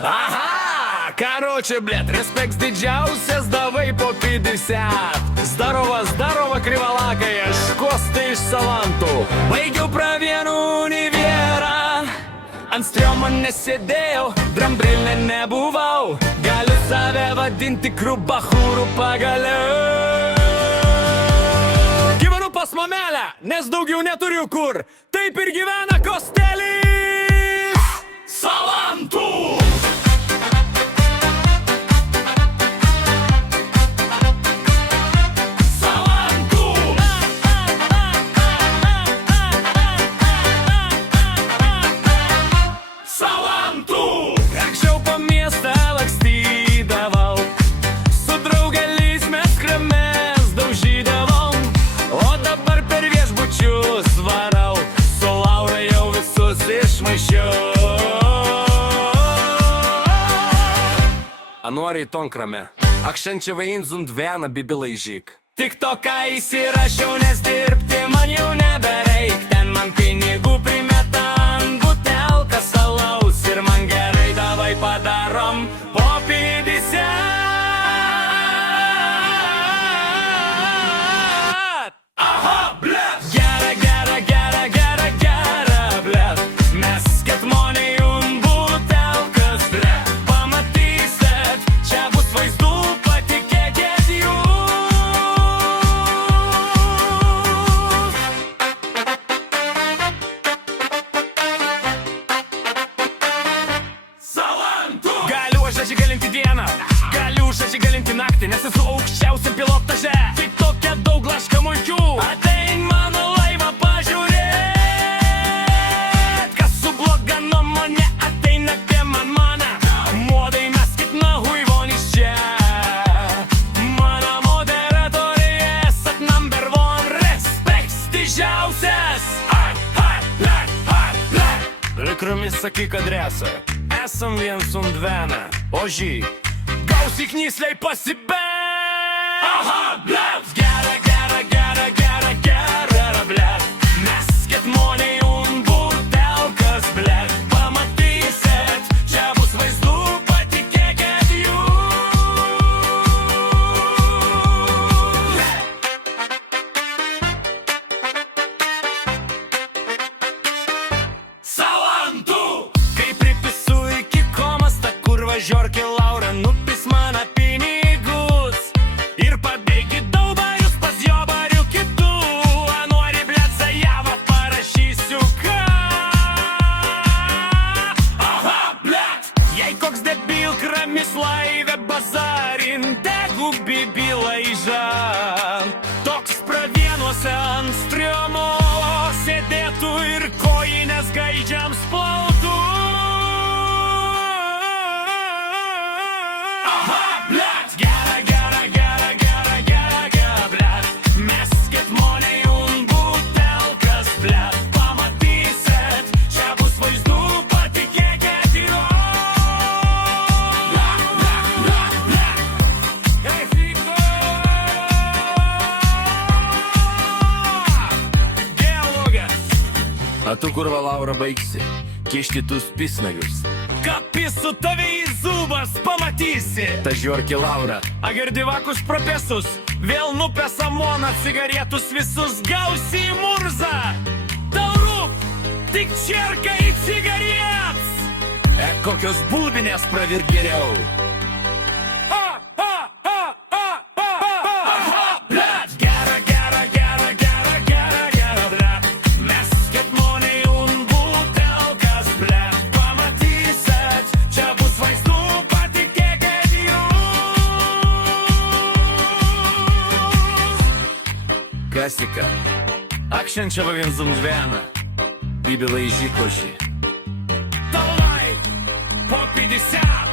Ага! Короче, блядь, респект дidžiausias, давай по 50. Здорово, здорово, криволакая, шкосты iš salantų. Baigiau pravienų univerą, ant striomo nesėdėjau, drambrilinė nebuvau. Galiu save vadinti krubachūrų pagaliau. Gyvenu pas mamelę, nes daugiau neturiu kur. Taip ir gyvena Kostelis salantų. Anksčiau po miestą lakstydavau, su draugeliais mes kremes daužydavom, o dabar per viešbučius varau, su Laura jau visus išmaišiau. Anuoriai tonkrame, akšančia vainzund vena bibilaižyk. Tik to, ką įsirašiau, nes dirbti man jau nebereik. Ten man pinigų primeta ant butelką salaus ir man gerai, davai padarom po 50. Aha, blet! Gera, gera, gera, gera, gera, blet. Meskit money un butelkas, blet. Pamatysit, čia bus vaizdų, patikėkit jūs. Galiu aš atsigalinti dieną, galiu aš atsigalinti naktį, nes esu aukščiausiam pilotaže. Tik tokia daug laškamulkių, atein mano laivą pažiūrėt. Kas su bloga nuomonė ateina apie man. Modai meskit nahui von iš čia. Mano moderatoriai esat number one. Respekts didžiausias. Rekromis sakyk adresą. Esam viens und vena, oži, gausi knysliai pasibė. Aha, blet! Gera, gera, gera, gera, gera, blet. Meskit money un butelkas, blet. Pamatysit, čia bus vaizdų, patikėkit jūs. Salantų! Žiorkė Laura nupis mano pinigus ir pabėgi daubarius pas jo barių kitų. Nori, blet, zajavą parašysiu ką. Aha, blet! Jei koks debil kramis laive bazarin, tegu bibilaiža. Toks pravienuose ant striomo sėdėtų ir kojines gaidžiams plautų. A tu, kurva, Laura, baigsi kišti tus pisnagius. Kapis su tave į zubas pamatysi. Ta žiorkė Laura. A girdi vakus propesus, vėl nupesa moną, cigaretus visus gausi į murzą. Tau rūp, tik čerka į cigarets. Kokios bulbinės pravirk geriau. Kasika, akšančia vavienzum žvena, bibilaižyk oži. Davai, po 50.